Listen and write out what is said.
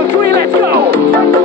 two, three, let's go!